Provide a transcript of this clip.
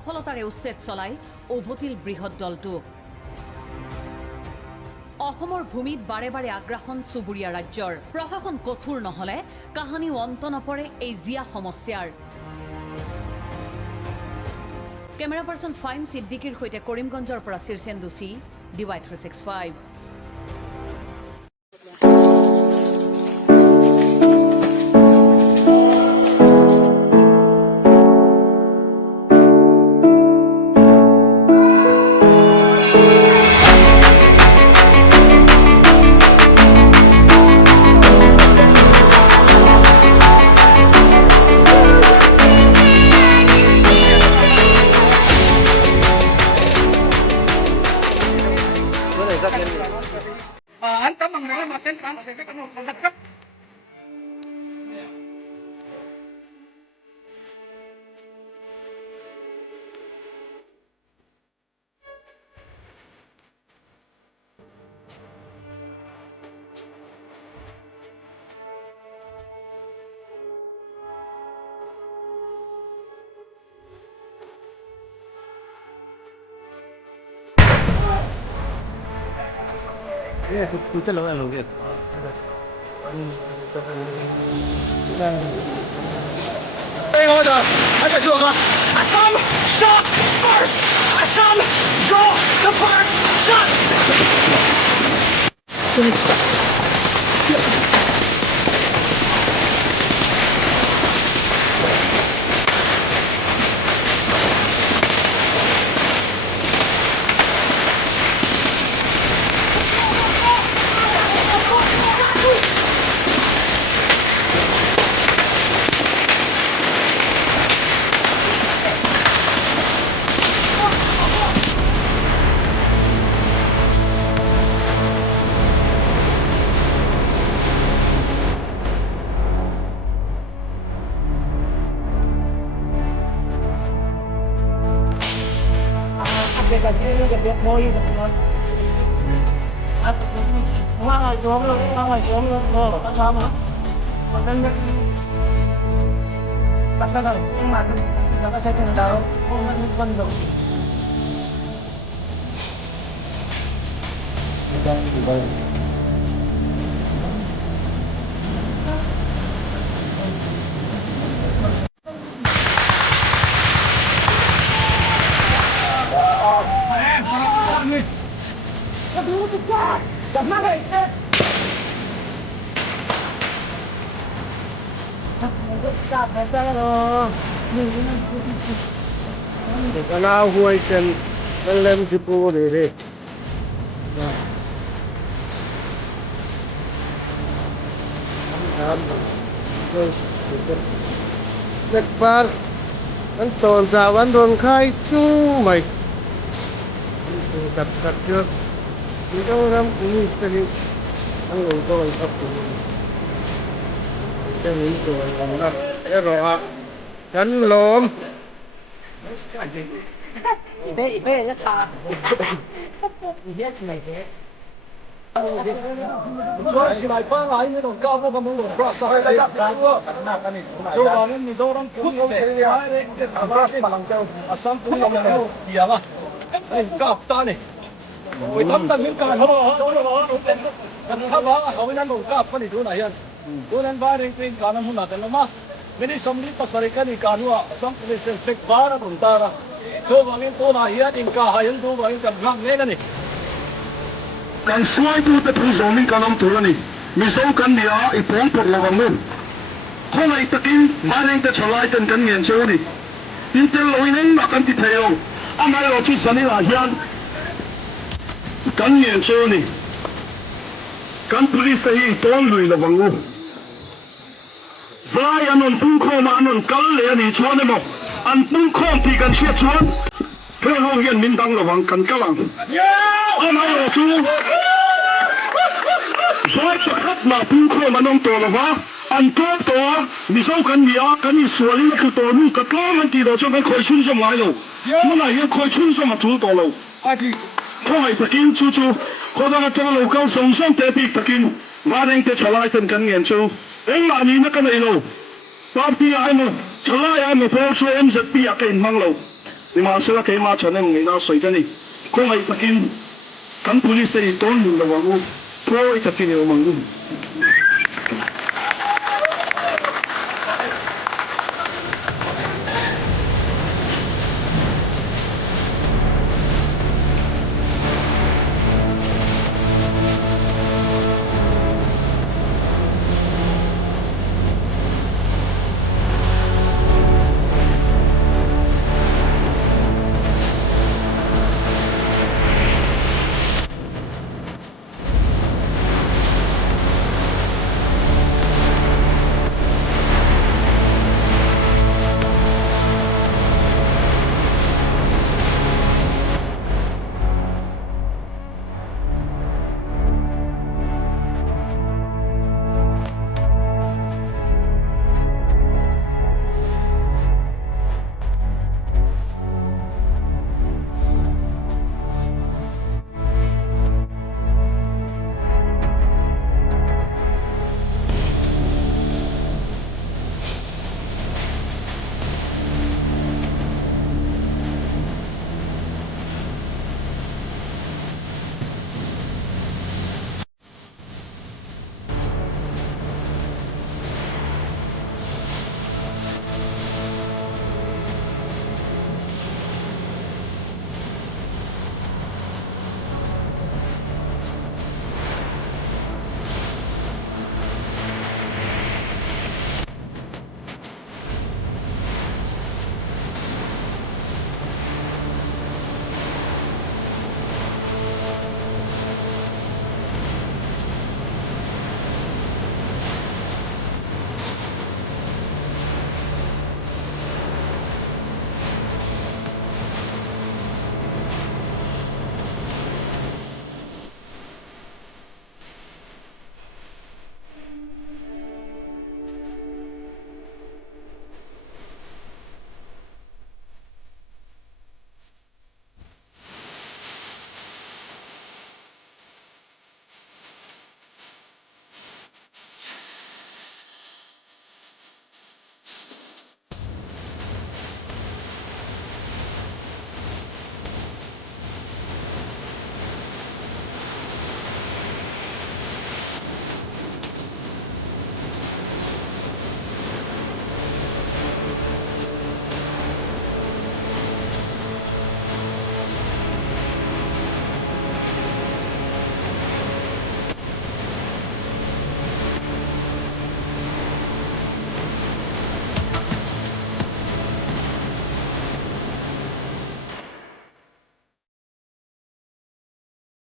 সফলতাৰে উচ্ছেদ চলাই উভতিল বৃহৎ দলটো অসমৰ ভূমিত বাৰে বাৰে আগ্ৰাসন চুবুৰীয়া ৰাজ্যৰ প্ৰশাসন কঠোৰ নহলে কাহানী অন্ত নপৰে এই জিয়া সমস্যাৰ কেমেৰা পাৰ্চন ফাইম সিদ্দিকীৰ সৈতে কৰিমগঞ্জৰ পৰা শীৰ্ষেন দোষী DY365 Kita lawan lagi. Hey, order! I got you, Assam, stop first! Assam, go the first shot! Hlau huaisen lem sipu deh. Lekbar, anton jawan don kai cumai. Kat je. Kita orang ini sekali. Anggur kau itu. Jadi itu orang nak. Roh. Kan lom. Ibe ya ta. Ibe cuma itu. Chuan sipai lai ni dong cao vô cái mawlh cross sai đây. Chuvang Mizoram Police để ai đấy để làm cho Assam Police làm này gì à? Đây cao ta này. Với thâm tầng những cái họ thâm hóa họ với nhau cùng cao phân chỗ này hiện. Chỗ này vai đến trên cả năm hôm nào tên mà. Mình đi xong đi pasari cái này cả nữa Assam Police fake vá ra cùng ta ra. Chuvang những chỗ này hiện cả hai những chỗ này cầm ngang nghe cái này. Kan suai tu te zoning kanam turani Mizo kan dia ipon por lawangun khona itakin mareng te cholai ten kan ngen choni intel loinen akan ti theo amai lo chi sani la hian kan ngen choni kan police te hi ton lui lawangu vai anon pung kho ma anon kal le ani chuan emo an pung kho ti kan sia chuan he ho hian min dang lawang kan kalang amai lo chu Zoi pakhat ma pung kho manong to lawa an to Mizo kan nia kan ni suali ku to nu ka to man ti do chong kan khoi chun som lai lo mun ai khoi chun som ma chu to lo ati khoi takin chu ko da ta lo kau song song te pi takin ma reng te chalai ten kan ngen chu eng ma ni na kan ai lo pa ti ai mo chalai ai mo po chu em zat pi a ken mang lo 你马上可以马上的没拿水的你，可以takin kan police ay ton yung lawango, pro itakin yung mangun.